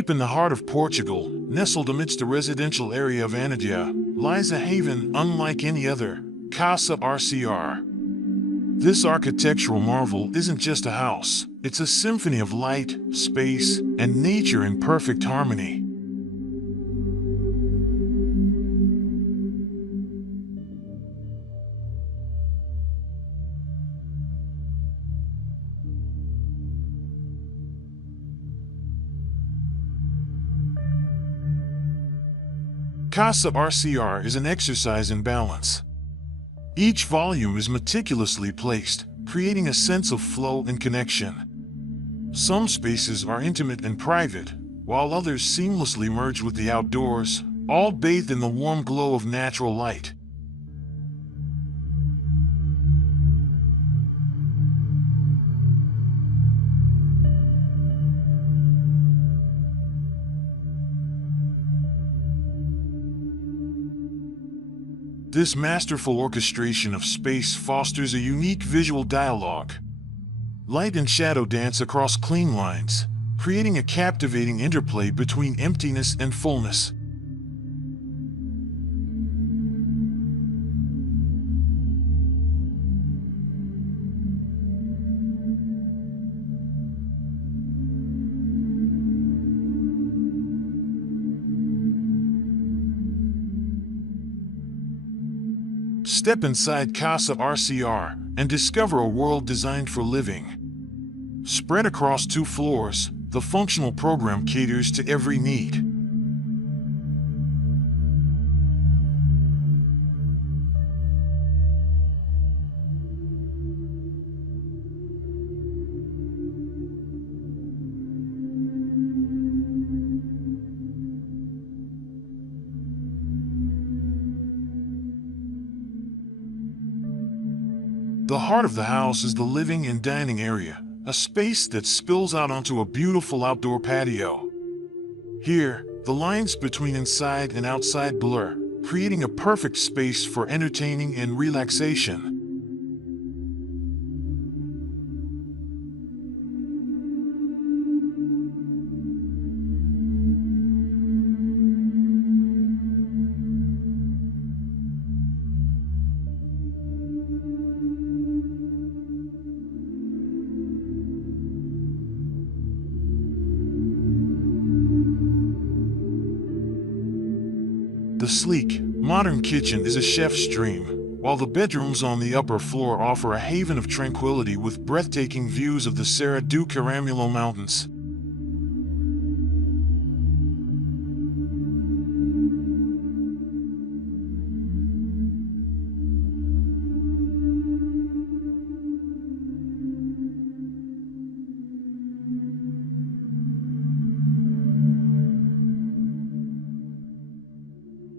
Deep in the heart of Portugal, nestled amidst the residential area of Anadia, lies a haven unlike any other, Casa RCR. This architectural marvel isn't just a house, it's a symphony of light, space, and nature in perfect harmony. Casa RCR is an exercise in balance. Each volume is meticulously placed, creating a sense of flow and connection. Some spaces are intimate and private, while others seamlessly merge with the outdoors, all bathed in the warm glow of natural light. This masterful orchestration of space fosters a unique visual dialogue. Light and shadow dance across clean lines, creating a captivating interplay between emptiness and fullness. Step inside Casa RCR and discover a world designed for living. Spread across 2 floors, the functional program caters to every need. The heart of the house is the living and dining area, a space that spills out onto a beautiful outdoor patio. Here, the lines between inside and outside blur, creating a perfect space for entertaining and relaxation. The sleek, modern kitchen is a chef's dream, while the bedrooms on the upper floor offer a haven of tranquility with breathtaking views of the Serra do Caramulo Mountains.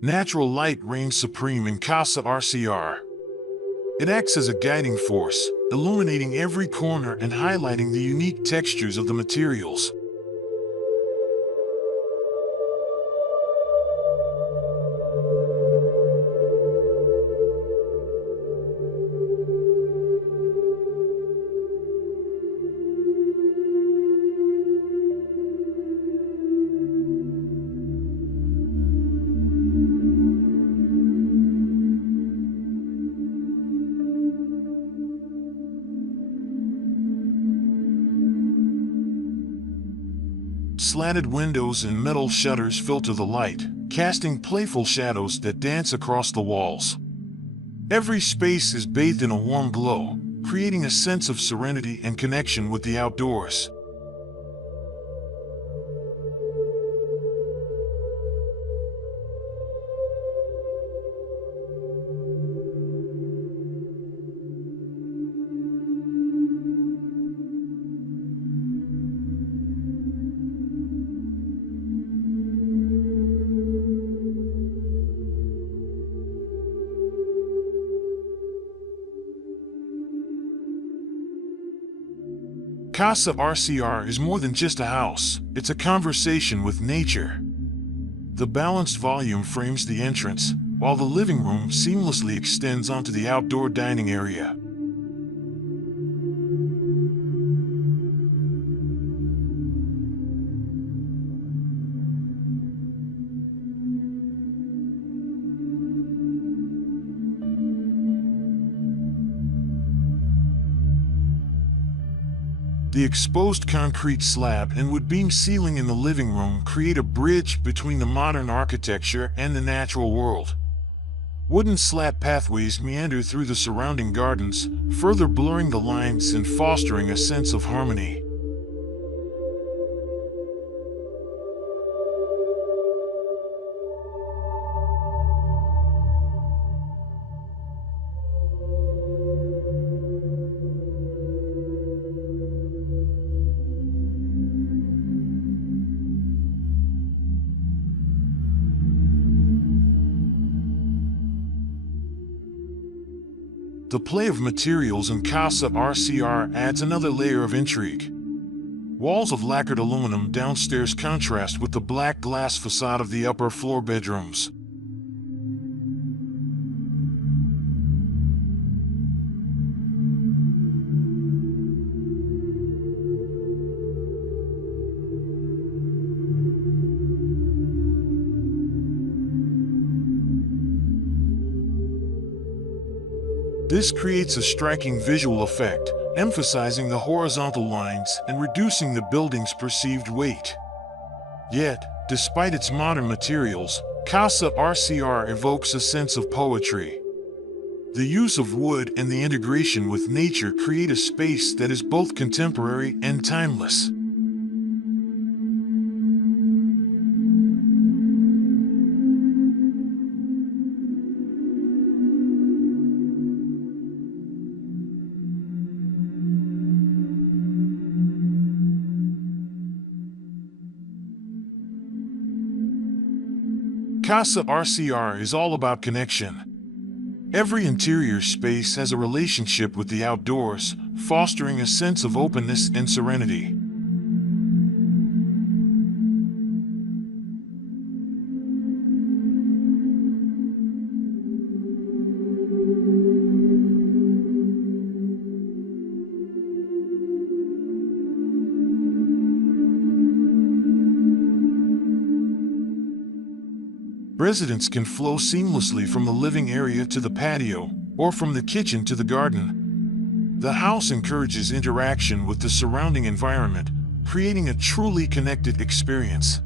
Natural light reigns supreme in Casa RCR. It acts as a guiding force, illuminating every corner and highlighting the unique textures of the materials. Slanted windows and metal shutters filter the light, casting playful shadows that dance across the walls. Every space is bathed in a warm glow, creating a sense of serenity and connection with the outdoors. Casa RCR is more than just a house, it's a conversation with nature. The balanced volume frames the entrance, while the living room seamlessly extends onto the outdoor dining area. The exposed concrete slab and wood beam ceiling in the living room create a bridge between the modern architecture and the natural world. Wooden slat pathways meander through the surrounding gardens, further blurring the lines and fostering a sense of harmony. The play of materials in Casa RCR adds another layer of intrigue. Walls of lacquered aluminum downstairs contrast with the black glass facade of the upper floor bedrooms. This creates a striking visual effect, emphasizing the horizontal lines and reducing the building's perceived weight. Yet, despite its modern materials, Casa RCR evokes a sense of poetry. The use of wood and the integration with nature create a space that is both contemporary and timeless. Casa RCR is all about connection. Every interior space has a relationship with the outdoors, fostering a sense of openness and serenity. Residents can flow seamlessly from the living area to the patio, or from the kitchen to the garden. The house encourages interaction with the surrounding environment, creating a truly connected experience.